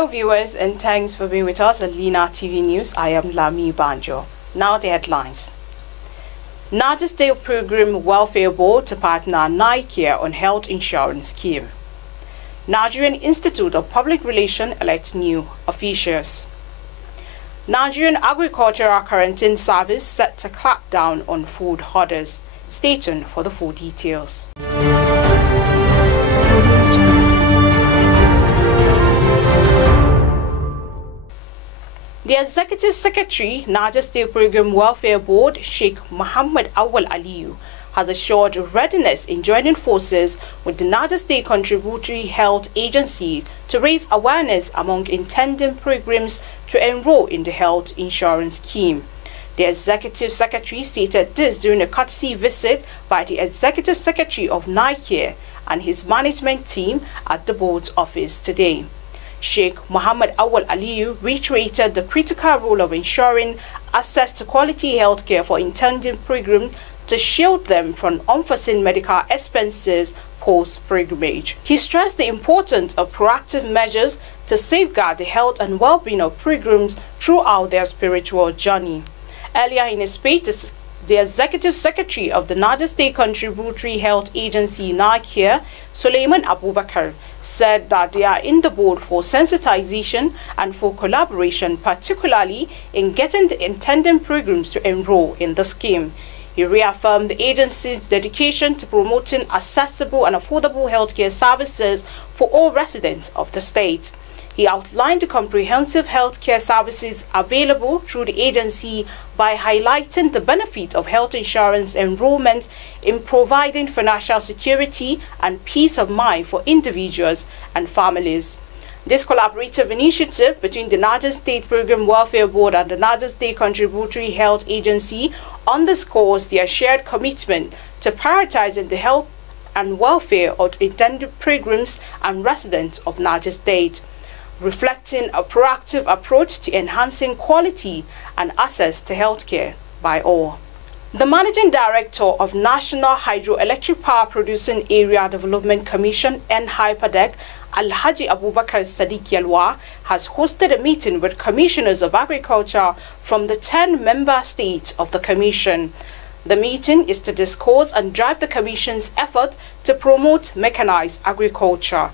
Hello viewers, and thanks for being with us at Lina TV News. I am Lami Banjo. Now the headlines. Niger State Pilgrim Welfare Board to partner NiCARE on health insurance scheme. Nigerian Institute of Public Relations elects new officials. Nigerian Agricultural Quarantine Service set to crack down on food hoarders. Stay tuned for the full details. The Executive Secretary, Niger State Pilgrim Welfare Board, Sheikh Muhammad Awal Aliyu, has assured readiness in joining forces with the Niger State Contributory Health Agency to raise awareness among intending pilgrims to enroll in the health insurance scheme. The Executive Secretary stated this during a courtesy visit by the Executive Secretary of NiCARE and his management team at the board's office today. Sheikh Muhammad Awal Aliyu reiterated the critical role of ensuring access to quality health care for intending pilgrims to shield them from unforeseen medical expenses post-pilgrimage. He stressed the importance of proactive measures to safeguard the health and well-being of pilgrims throughout their spiritual journey. Earlier in a speech, the Executive Secretary of the Niger State Contributory Health Agency, NiCARE, Suleiman Abubakar, said that they are in the board for sensitization and for collaboration, particularly in getting the intending pilgrims to enroll in the scheme. He reaffirmed the agency's dedication to promoting accessible and affordable healthcare services for all residents of the state. He outlined the comprehensive healthcare services available through the agency by highlighting the benefit of health insurance enrollment in providing financial security and peace of mind for individuals and families. This collaborative initiative between the Niger State Pilgrim Welfare Board and the Niger State Contributory Health Agency underscores their shared commitment to prioritizing the health and welfare of intended pilgrims and residents of Niger State, reflecting a proactive approach to enhancing quality and access to healthcare by all. The Managing Director of National Hydroelectric Power Producing Area Development Commission (NHIPADEC), Alhaji Abubakar Sadiq Yalwa, has hosted a meeting with commissioners of agriculture from the 10 member states of the commission. The meeting is to discuss and drive the commission's effort to promote mechanized agriculture.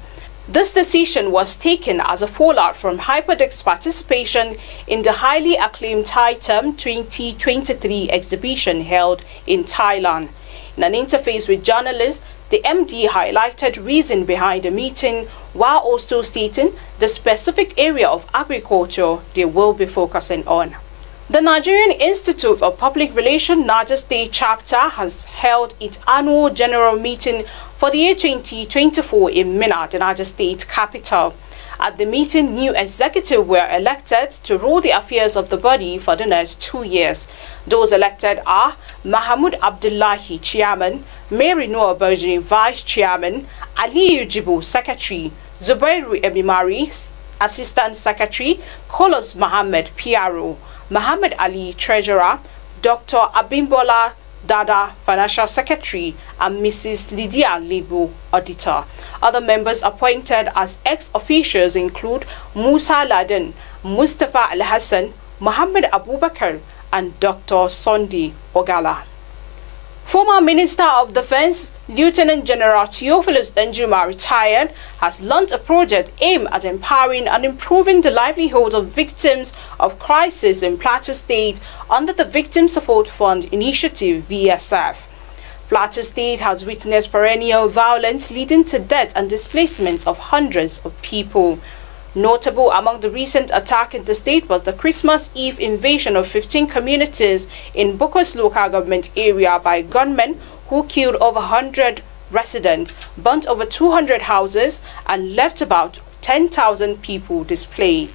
This decision was taken as a fallout from HIPADEC's participation in the highly acclaimed TITEM 2023 exhibition held in Thailand. In an interface with journalists, the MD highlighted reason behind the meeting while also stating the specific area of agriculture they will be focusing on. The Nigerian Institute of Public Relations Niger State Chapter has held its annual general meeting for the year 2024 in Minna, the Niger State capital. At the meeting, new executives were elected to rule the affairs of the body for the next 2 years. Those elected are Mahmoud Abdullahi, Chairman; Mary Noah Berger, Vice Chairman; Aliyu Jibo, Secretary; Zubairu Emimari, Assistant Secretary; Kolos Mohammed, PRO; Muhammad Ali, Treasurer; Dr. Abimbola Dada, Financial Secretary; and Mrs. Lydia Libo, Auditor. Other members appointed as ex-officials include Musa Laden, Mustafa Al-Hassan, Muhammad Abubakar, and Dr. Sondi Ogala. Former Minister of Defense, Lieutenant General Theophilus Danjuma, retired, has launched a project aimed at empowering and improving the livelihood of victims of crisis in Plateau State under the Victim Support Fund Initiative (VSF). Plateau State has witnessed perennial violence leading to death and displacement of hundreds of people. Notable among the recent attack in the state was the Christmas Eve invasion of 15 communities in Bokos local government area by gunmen who killed over 100 residents, burnt over 200 houses, and left about 10,000 people displaced.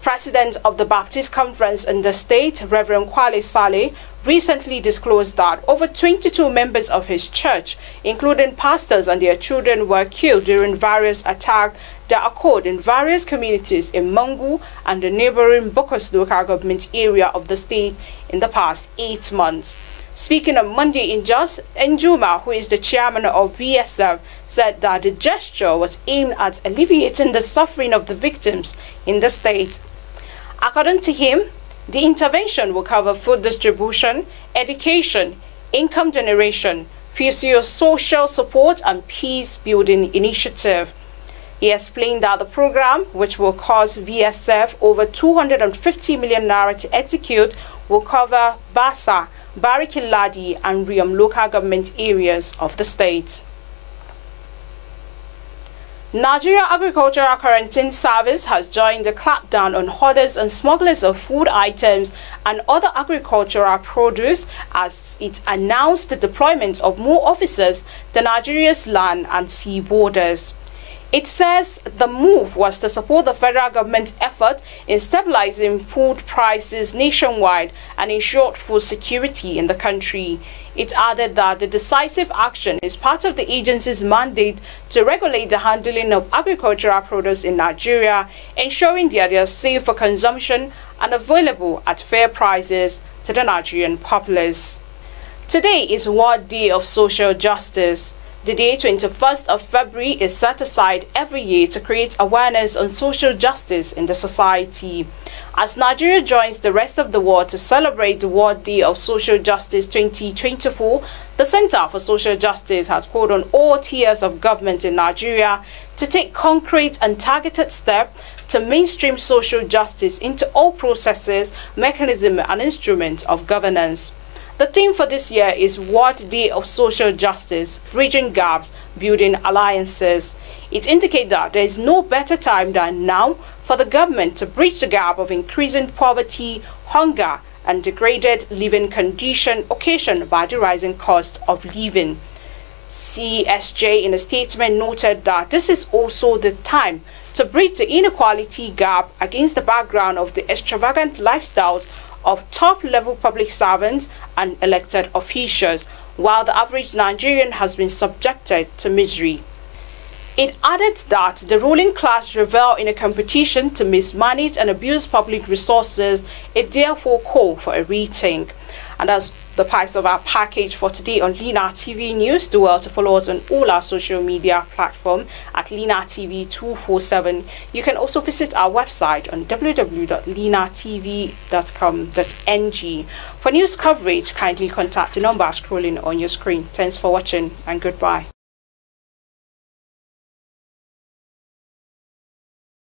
President of the Baptist Conference in the state, Reverend Kwale Saleh, recently disclosed that over 22 members of his church, including pastors and their children, were killed during various attacks that occurred in various communities in Mangu and the neighboring Bokos local government area of the state in the past 8 months. Speaking on Monday in Jos, Njuma, who is the chairman of VSF, said that the gesture was aimed at alleviating the suffering of the victims in the state. According to him, the intervention will cover food distribution, education, income generation, social support, and peace-building initiative. He explained that the program, which will cost VSF over 250 million naira to execute, will cover Basa, Bariki-Ladi, and Riam local government areas of the state. Nigeria Agricultural Quarantine Service has joined the clampdown on hoarders and smugglers of food items and other agricultural produce as it announced the deployment of more officers to Nigeria's land and sea borders. It says the move was to support the federal government's effort in stabilizing food prices nationwide and ensure food security in the country. It added that the decisive action is part of the agency's mandate to regulate the handling of agricultural produce in Nigeria, ensuring that they are safe for consumption and available at fair prices to the Nigerian populace. Today is World Day of Social Justice. The day 21st of February is set aside every year to create awareness on social justice in the society. As Nigeria joins the rest of the world to celebrate the World Day of Social Justice 2024, the Center for Social Justice has called on all tiers of government in Nigeria to take concrete and targeted steps to mainstream social justice into all processes, mechanisms, and instruments of governance. The theme for this year is World Day of Social Justice, Bridging Gaps, Building Alliances. It indicates that there is no better time than now for the government to bridge the gap of increasing poverty, hunger, and degraded living condition occasioned by the rising cost of living. CSJ in a statement noted that this is also the time to bridge the inequality gap against the background of the extravagant lifestyles of top-level public servants and elected officials, while the average Nigerian has been subjected to misery. It added that the ruling class revel in a competition to mismanage and abuse public resources. It therefore called for a rethink. And that's the price of our package for today on Lina TV News. Do well to follow us on all our social media platforms at Lina TV 247. You can also visit our website on www.linatv.com.ng. For news coverage, kindly contact the number scrolling on your screen. Thanks for watching and goodbye.